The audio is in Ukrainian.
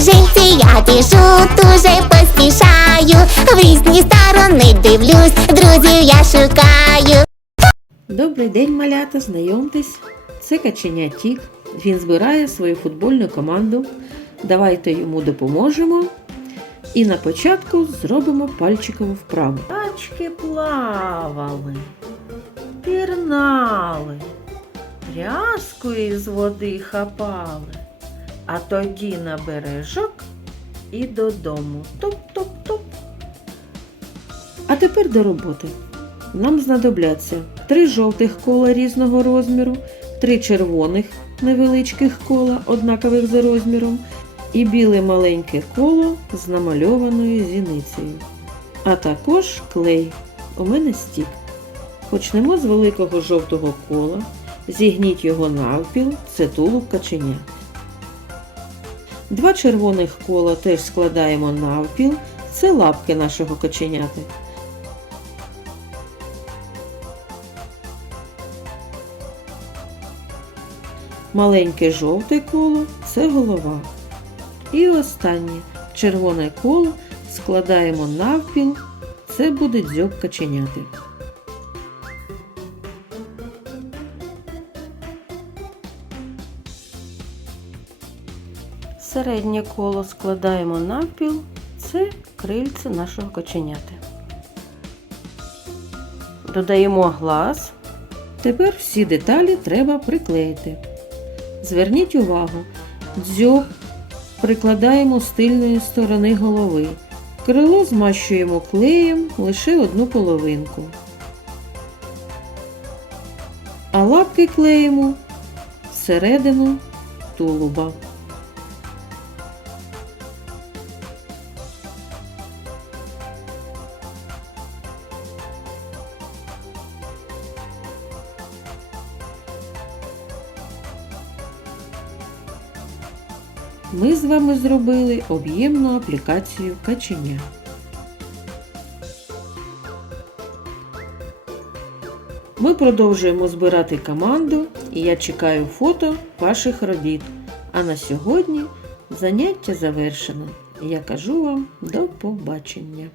стежинці я біжу, дуже поспішаю. В різні сторони дивлюсь, друзів я шукаю. Добрий день, малята, знайомтесь. Це каченя Тік. Він збирає свою футбольну команду. Давайте йому допоможемо. І на початку зробимо пальчикову вправу. Тачки плавали, пірнали, рязку із води хапали, а тоді на бережок і додому. Топ-топ-топ. А тепер до роботи. Нам знадобляться три жовтих кола різного розміру, три червоних невеличких кола, однакових за розміром, і біле маленьке коло з намальованою зіницею. А також клей. У мене стік. Почнемо з великого жовтого кола. Зігніть його навпіл, це тулуб каченя. Два червоних кола теж складаємо навпіл, це лапки нашого каченяти. Маленьке жовте коло це голова. І останнє червоне коло складаємо навпіл, це буде дзьоб каченяти. Середнє коло складаємо навпіл, це крильце нашого каченяти. Додаємо глаз. Тепер всі деталі треба приклеїти. Зверніть увагу, дзьоб прикладаємо з тильної сторони голови. Крило змащуємо клеєм лише одну половинку. А лапки клеїмо всередину тулуба. Ми з вами зробили об'ємну аплікацію каченя. Ми продовжуємо збирати команду і я чекаю фото ваших робіт. А на сьогодні заняття завершено. Я кажу вам до побачення.